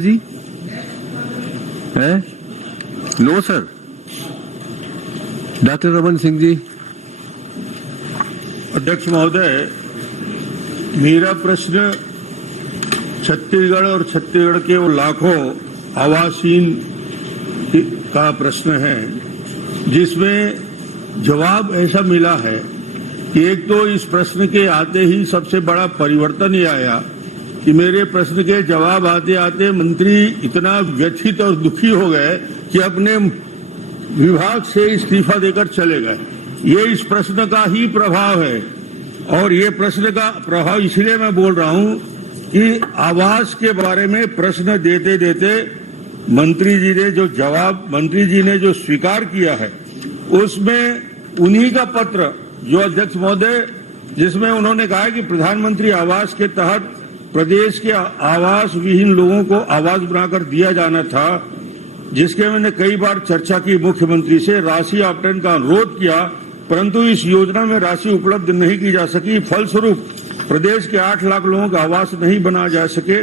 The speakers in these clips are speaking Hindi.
जी है? No sir. Doctor Raman Singh ji. अध्यक्ष महोदय, मेरा प्रश्न छत्तीसगढ़ और छत्तीसगढ़ के वो लाखों आवासहीन का प्रश्न है, जिसमें जवाब ऐसा मिला है कि एक तो इस प्रश्न के आते ही सबसे बड़ा परिवर्तन ये आया कि मेरे प्रश्न के जवाब आते आते मंत्री इतना व्यथित और दुखी हो गए कि अपने विभाग से इस्तीफा देकर चले गए। ये इस प्रश्न का ही प्रभाव है, और ये प्रश्न का प्रभाव इसलिए मैं बोल रहा हूं कि आवास के बारे में प्रश्न देते देते मंत्री जी ने जो स्वीकार किया है, उसमें उन्हीं का पत्र जो अध्यक्ष महोदय, जिसमें उन्होंने कहा कि प्रधानमंत्री आवास के तहत प्रदेश के आवास विहीन लोगों को आवास बनाकर दिया जाना था, जिसके मैंने कई बार चर्चा की मुख्यमंत्री से, राशि आवंटन का अनुरोध किया, परंतु इस योजना में राशि उपलब्ध नहीं की जा सकी। फलस्वरूप प्रदेश के 8 लाख लोगों का आवास नहीं बना जा सके।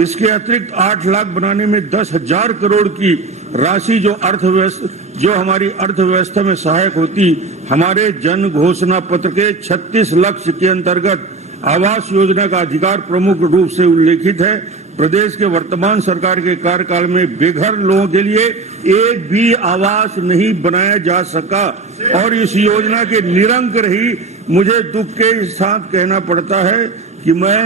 इसके अतिरिक्त 8 लाख बनाने में 10,000 करोड़ की राशि जो हमारी अर्थव्यवस्था में सहायक होती, हमारे जन घोषणा पत्र के 36 लक्ष्य के अंतर्गत आवास योजना का अधिकार प्रमुख रूप से उल्लेखित है। प्रदेश के वर्तमान सरकार के कार्यकाल में बेघर लोगों के लिए एक भी आवास नहीं बनाया जा सका, और इस योजना के निरंक रही। मुझे दुख के साथ कहना पड़ता है कि मैं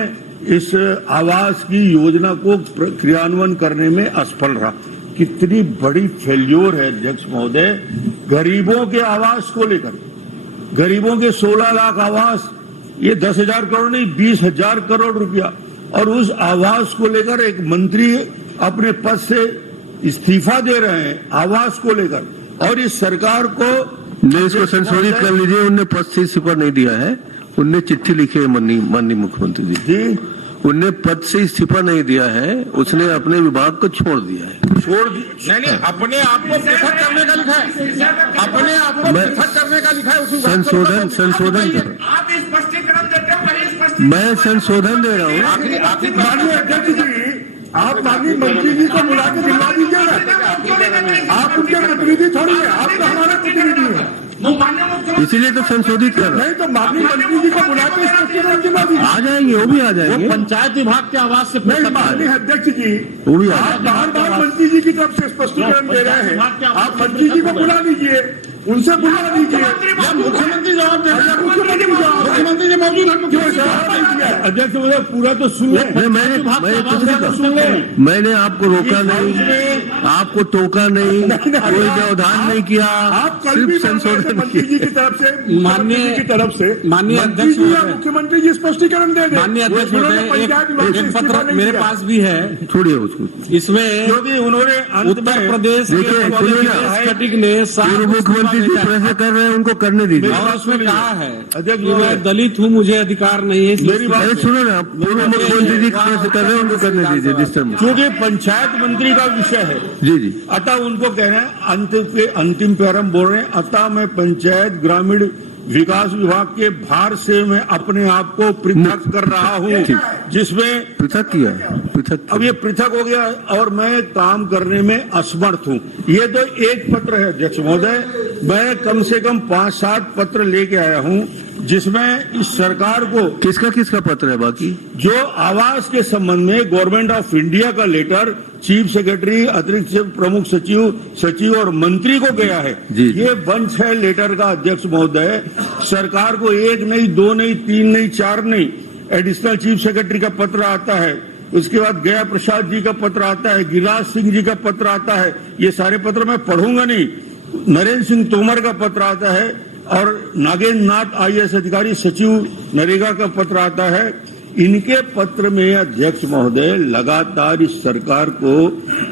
इस आवास की योजना को क्रियान्वयन करने में असफल रहा। कितनी बड़ी फेल्योर है अध्यक्ष महोदय। गरीबों के आवास को लेकर, गरीबों के 16 लाख आवास, ये 10,000 करोड़ नहीं, 20,000 करोड़ रुपया, और उस आवास को लेकर एक मंत्री अपने पद से इस्तीफा दे रहे हैं आवास को लेकर, और इस सरकार को नहीं, इसको संशोधित कर लीजिए। उनने पद से इस्तीफा नहीं दिया है, उनने चिट्ठी लिखी है माननीय मुख्यमंत्री जी। उनने पद से इस्तीफा नहीं दिया है, उसने अपने विभाग को छोड़ दिया है। नहीं, अपने आप को पृथक करने का लिखा है, अपने आप को पृथक करने का लिखा है। संशोधन कर, आप स्पष्टीकरण देते हो, मैं संशोधन दे रहा हूँ। माननीय अध्यक्ष जी, आप माननीय मंत्री जी को बुला के दिलवा दीजिएगा। आप उनके प्रतिनिधि थोड़ी है, आप तो हमारे प्रतिनिधि है, इसीलिए तो संशोधित कर रहे हैं। नहीं तो माननीय मंत्री जी को बुला के स्पष्टीकरण दिलवा दीजिए। आ जाएंगे, वो भी आ जाएंगे। पंचायत विभाग के आवास से नहीं, माननीय अध्यक्ष जी, वो भी आप बार मंत्री जी की तरफ से स्पष्टीकरण दे रहे हैं। आप मंत्री जी को बुला लीजिए, उनसे बुला लीजिए। मुख्यमंत्री जवाब दे रहे हैं, मुख्यमंत्री जी मौजूद है। अध्यक्ष महोदय, पूरा तो सुन ले। मैंने आपको रोका नहीं, आपको टोका नहीं, कोई व्यवधान नहीं किया। आप कल भी संशोधन मंत्री जी की तरफ से, माननीय अध्यक्ष मुख्यमंत्री जी स्पष्टीकरण दे दें। माननीय अध्यक्ष महोदय, एक पत्र मेरे पास भी है, छोड़िए उसको। इसमें क्योंकि उन्होंने उत्तर प्रदेश कटिक ने मुख्यमंत्री जी प्रश्न कर रहे हैं, उनको करने दीजिए। और उसमें कहा है कि मैं दलित हूँ, मुझे अधिकार नहीं है। मेरी बात सुनो ना, पूर्व मुख्यमंत्री जी प्रश्न कर रहे हैं, उनको करने दीजिए। डिस्टर्ब, क्योंकि पंचायत मंत्री का विषय है। जी, अतः उनको कहना है, अंतिम पैरा बोल रहे हैं, अतः मैं पंचायत ग्रामीण विकास विभाग के भार से मैं अपने आप को पृथक कर रहा हूँ, जिसमें पृथक किया, पृथक। अब ये पृथक हो गया और मैं काम करने में असमर्थ हूँ। ये तो एक पत्र है अध्यक्ष महोदय, मैं कम से कम 5-7 पत्र लेके आया हूँ, जिसमें इस सरकार को किसका पत्र है बाकी, जो आवास के संबंध में गवर्नमेंट ऑफ इंडिया का लेटर चीफ सेक्रेटरी, अतिरिक्त प्रमुख सचिव और मंत्री को गया है। ये बंच है लेटर का अध्यक्ष महोदय। सरकार को 1 नहीं, 2 नहीं, 3 नहीं, 4 नहीं, एडिशनल चीफ सेक्रेटरी का पत्र आता है, उसके बाद गया प्रसाद जी का पत्र आता है, गिरिराज सिंह जी का पत्र आता है। ये सारे पत्र मैं पढ़ूंगा नहीं। नरेंद्र सिंह तोमर का पत्र आता है, और नागेंद्र नाथ IAS अधिकारी सचिव नरेगा का पत्र आता है। इनके पत्र में अध्यक्ष महोदय लगातार इस सरकार को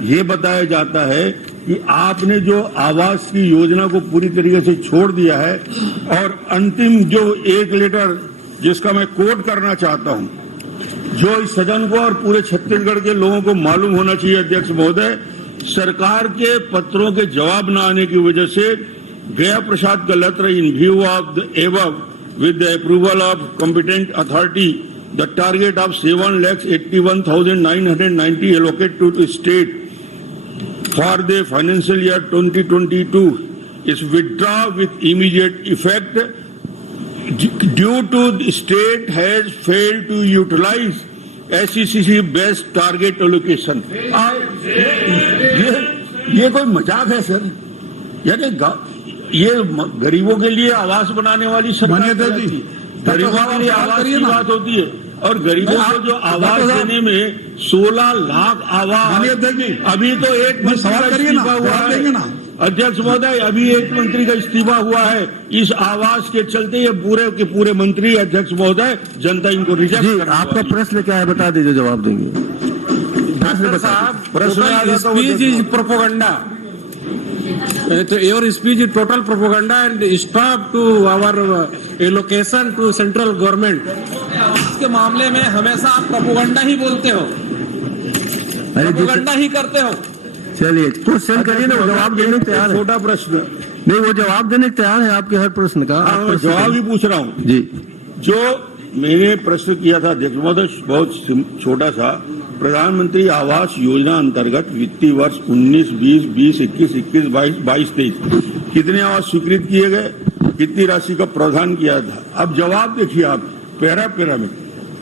ये बताया जाता है कि आपने जो आवास की योजना को पूरी तरीके से छोड़ दिया है, और अंतिम जो एक लेटर जिसका मैं कोट करना चाहता हूं, जो इस सदन को और पूरे छत्तीसगढ़ के लोगों को मालूम होना चाहिए अध्यक्ष महोदय, सरकार के पत्रों के जवाब न आने की वजह से गया प्रसाद का letter in view of the above with the approval of competent authority the target of 7,81,990 allocated to the state for the financial year 2022 is withdrawn with immediate effect due to the state has failed to utilize SECC based target allocation. ये कोई मजाक है सर? यानी ये गरीबों के लिए आवास बनाने वाली सरकार थी। गरीबों के लिए आवास की बात होती है और गरीबों को जो आवास देने में 16 लाख आवास, अभी तो एक सवाल इस्तीफा हुआ है अध्यक्ष महोदय, अभी एक मंत्री का इस्तीफा हुआ है इस आवास के चलते। ये पूरे के पूरे मंत्री अध्यक्ष महोदय जनता इनको रिजेक्ट कर। आपका प्रश्न क्या है बता दीजिए, जवाब देंगे। Speech is propaganda. Your speech is total propaganda and stop to our allocation to central government. इसके मामले में हमेशा आप प्रोपोगंडा ही बोलते हो, प्रोपोगंडा ही करते हो। चलिए क्वेश्चन करिए ना, वो जवाब देने को तैयार है। छोटा प्रश्न नहीं, वो जवाब देने को तैयार है आपके हर प्रश्न का। जवाब ही पूछ रहा हूँ जी। जो मैंने प्रश्न किया था अध्यक्ष महोदय, बहुत छोटा सा, प्रधानमंत्री आवास योजना अंतर्गत वित्तीय वर्ष 19-20, 20-21, 21-22, 22-23 कितने आवास स्वीकृत किए गए, कितनी राशि का प्रावधान किया था। अब जवाब देखिए आप पैरा में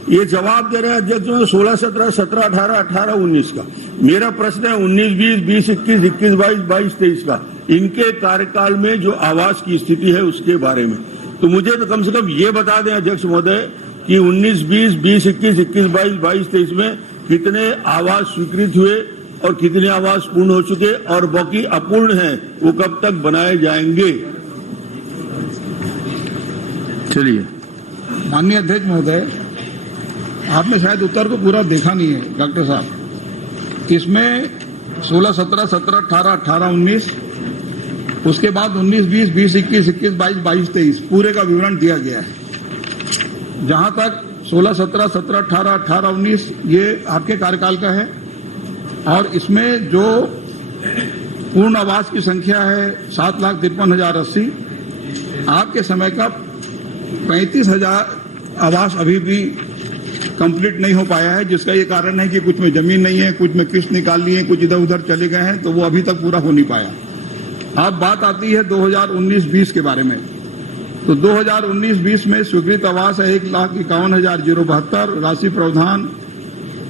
ये जवाब दे रहे हैं अध्यक्ष महोदय 16, 17, 17, 18, 18, 19 का। मेरा प्रश्न है 19-20, 20-21, 21-22, 22-23 का, इनके कार्यकाल में जो आवास की स्थिति है उसके बारे में। तो मुझे तो कम से कम ये बता दें अध्यक्ष महोदय कि 19-20, 20-21, 21-22, 22-23 में कितने आवास स्वीकृत हुए और कितने आवास पूर्ण हो चुके और बाकी अपूर्ण हैं, वो कब तक बनाए जाएंगे। चलिए। माननीय अध्यक्ष महोदय, आपने शायद उत्तर को पूरा देखा नहीं है डॉक्टर साहब। इसमें 16, 17, 17, 18, 18, 19, उसके बाद 19-20, 20-21, 21-22, 22-23 पूरे का विवरण दिया गया है। जहां तक 16, 17, 17, 18, 18, 19 ये आपके कार्यकाल का है और इसमें जो पूर्ण आवास की संख्या है 7,53,080, आपके समय का 35,000 आवास अभी भी कंप्लीट नहीं हो पाया है, जिसका ये कारण है कि कुछ में जमीन नहीं है, कुछ में किस्त निकाल ली है, कुछ इधर उधर चले गए हैं, तो वो अभी तक पूरा हो नहीं पाया। अब बात आती है 2019-20 के बारे में। तो 2019-20 में स्वीकृत आवास है 1,51,072, राशि प्रावधान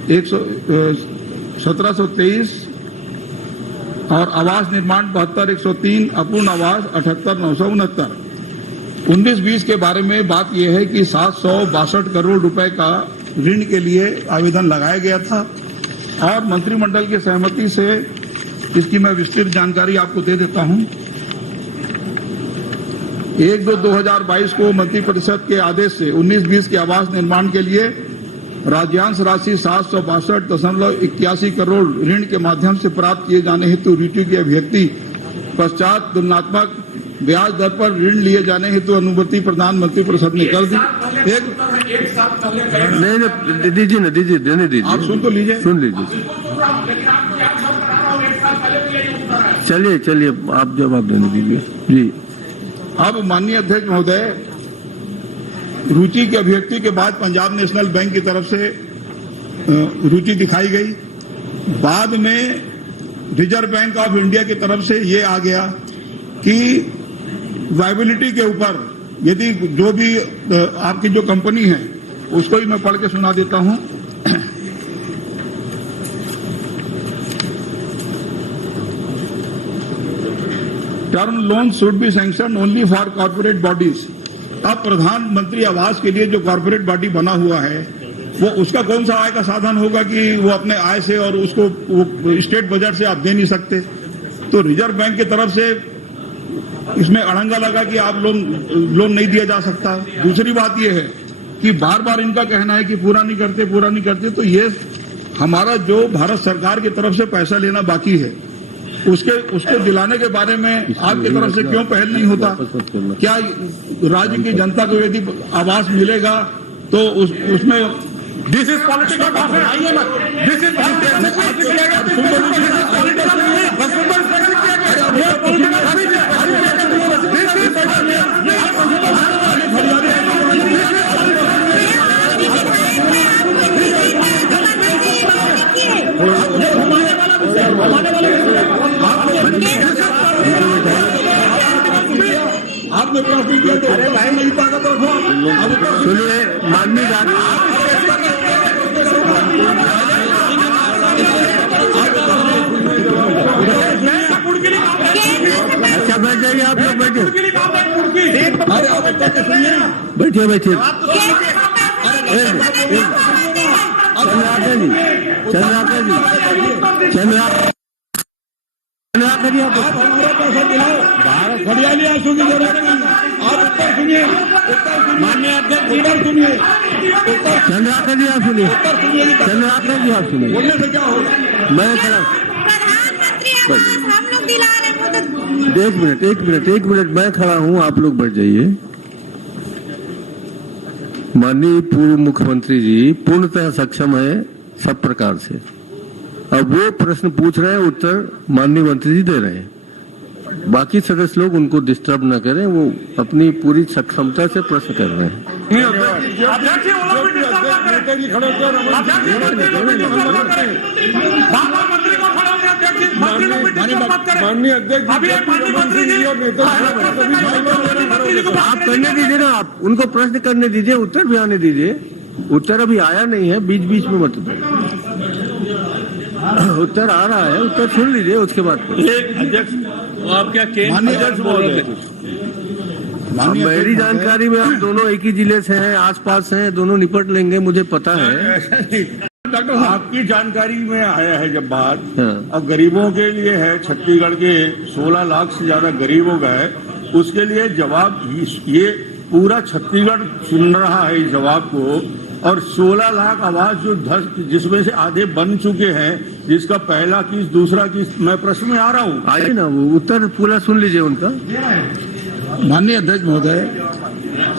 1723 और आवास निर्माण 72,103, अपूर्ण आवास 78,969। 19-20 के बारे में बात यह है कि 762 करोड़ रुपए का ऋण के लिए आवेदन लगाया गया था और मंत्रिमंडल की सहमति से इसकी मैं विस्तृत जानकारी आपको दे देता हूं। 1/2/2022 को मंत्रिपरिषद के आदेश से 19-20 के आवास निर्माण के लिए राज्यांश राशि 762.81 करोड़ ऋण के माध्यम से प्राप्त किए जाने हेतु ऋतु की अभिव्यक्ति पश्चात तुलनात्मक ब्याज दर पर ऋण लिए जाने हेतु अनुमति प्रधानमंत्री परिषद ने कर दी। नहीं दीजिए ना, दीजिए, देने दीजिए। आप सुन तो लीजिए, सुन लीजिए। चलिए आप जवाब देने दीजिए जी। अब माननीय अध्यक्ष महोदय, रुचि की अभिव्यक्ति के बाद पंजाब नेशनल बैंक की तरफ से रुचि दिखाई गई। बाद में रिजर्व बैंक ऑफ इंडिया की तरफ से ये आ गया कि वायबिलिटी के ऊपर यदि जो भी आपकी जो कंपनी है उसको ही मैं पढ़ के सुना देता हूं। Term loan should be sanction only for corporate bodies. अब प्रधानमंत्री आवास के लिए जो कॉर्पोरेट बॉडी बना हुआ है वो उसका कौन सा आय का साधन होगा कि वो अपने आय से और उसको स्टेट बजट से आप दे नहीं सकते। तो रिजर्व बैंक की तरफ से इसमें अड़ंगा लगा कि आप लोन नहीं दिया जा सकता। दूसरी बात यह है कि बार बार इनका कहना है कि पूरा नहीं करते, तो ये हमारा जो भारत सरकार की तरफ से पैसा लेना बाकी है उसको दिलाने के बारे में आपकी तरफ से क्यों पहल नहीं होता? क्या राज्य की जनता को यदि आवास मिलेगा तो उसमें दिस इज पॉलिटिकल आइए मत, दिस इज आपने प्रश्न किया तो नहीं ताकत रखो। सुनिए माननीय अच्छा बैठ जाइए, आप लोग बैठिए, बैठिए बैठिए। चंद्राकर जी, चंद्राकर जी, चंद्राकर जी, आप हमारा पैसा दिलाओ, भारत हरियाली आंसू की जरूरत नहीं। आप उत्तर सुनिए, माननीय अध्यक्ष उत्तर सुनिए, चंद्राकर जी आप सुनिए, चंद्राकर जी आप सुनिए, बोलने से क्या होगा? मैं खड़ा, प्रधानमंत्री आवास हम लोग दिला रहे हैं। एक मिनट मैं खड़ा हूँ, आप लोग बैठ जाइए। माननीय पूर्व मुख्यमंत्री जी पूर्णतः सक्षम है सब प्रकार से। अब वो प्रश्न पूछ रहे हैं, उत्तर माननीय मंत्री जी दे रहे हैं। बाकी सदस्य लोग उनको डिस्टर्ब न करें, वो अपनी पूरी सक्षमता से प्रश्न कर रहे हैं। माननीय अध्यक्ष आप करने दीजिए ना, आप उनको प्रश्न करने दीजिए, उत्तर भी आने दीजिए। उत्तर अभी आया नहीं है, बीच बीच में मत। उत्तर आ रहा है, उत्तर सुन लीजिए, उसके बाद अध्यक्ष आप क्या माननीय अध्यक्ष बोल रहे मेरी जानकारी में आप दोनों एक ही जिले से हैं, आसपास हैं, दोनों निपट लेंगे, मुझे पता है। डॉक्टर साहब आपकी जानकारी में आया है जब बात, हाँ। अब गरीबों के लिए है, छत्तीसगढ़ के 16 लाख से ज्यादा गरीबों का है, उसके लिए जवाब ये पूरा छत्तीसगढ़ सुन रहा है इस जवाब को। और 16 लाख आवास जो जिसमें से आधे बन चुके हैं, जिसका पहला किस्त दूसरा किस्त, मैं प्रश्न में आ रहा हूँ, आइए ना, वो उत्तर पूरा सुन लीजिए उनका। माननीय अध्यक्ष महोदय,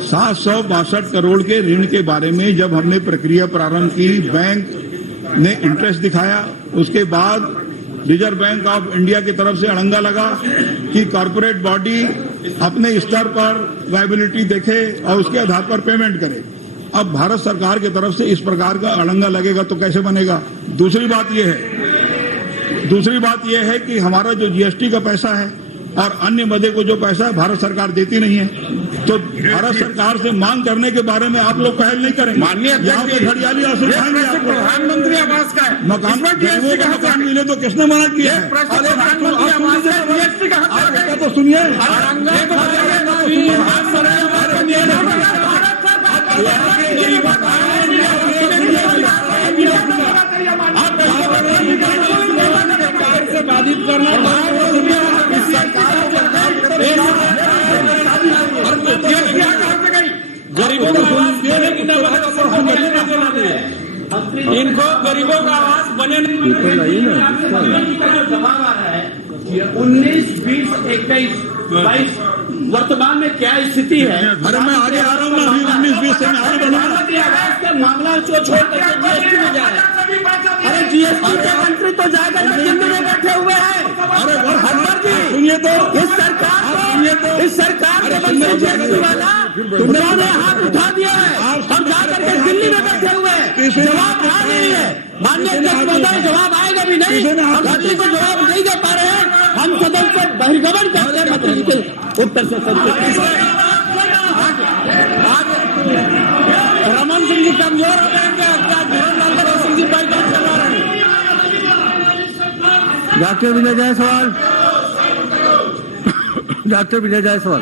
762 करोड़ के ऋण के बारे में जब हमने प्रक्रिया प्रारंभ की, बैंक ने इंटरेस्ट दिखाया, उसके बाद रिजर्व बैंक ऑफ इंडिया की तरफ से अड़ंगा लगा कि कॉर्पोरेट बॉडी अपने स्तर पर वायबिलिटी देखे और उसके आधार पर पेमेंट करे। अब भारत सरकार की तरफ से इस प्रकार का अड़ंगा लगेगा तो कैसे बनेगा? दूसरी बात यह है कि हमारा जो जीएसटी का पैसा है और अन्य मदे को जो पैसा है भारत सरकार देती नहीं है, तो भारत सरकार से मांग करने के बारे में आप लोग पहल नहीं करेंगे। माननीय यहाँ पे हरियाली आंसू खाएंगे आप लोग। प्रधानमंत्री आवास का है, मकान गरीबों को मकान मिले तो किसने मना किया है? तो सुनिए, बाधित करना गरीबों को आवास देने की इनको गरीबों का आवास बने नहीं। जवाब आ रहा है 19, 20, 21, 22 वर्तमान में क्या स्थिति है? अरे मैं आगे आ रहा हूँ ना, अभी 19-20 से मैं आगे बढ़ूंगा। आवास का मामला जो छोड़ करके जीएसटी में जाए। अरे जीएसटी के मंत्री तो जाकर दिल्ली में बैठे हुए हैं। अरे हरवर जी सुनिए तो, इस सरकार के मंत्री जीएसटी वाला उन्होंने हाथ उठा दिया है और जाकर के दिल्ली में बैठे हुए हैं। जवाब आ नहीं है माननीय अध्यक्ष महोदय, जवाब आएगा भी नहीं। हम मंत्री को जवाब नहीं दे पा रहे हैं, हम सदन को बहिर्गमन करते हैं मंत्री जी के उत्तर से। रमन सिंह जी कमजोर हो गए, सिंह जी बाईकाट करवा रहे हैं। डॉक्टर विजय जायसवाल, डॉक्टर विजय जायसवाल।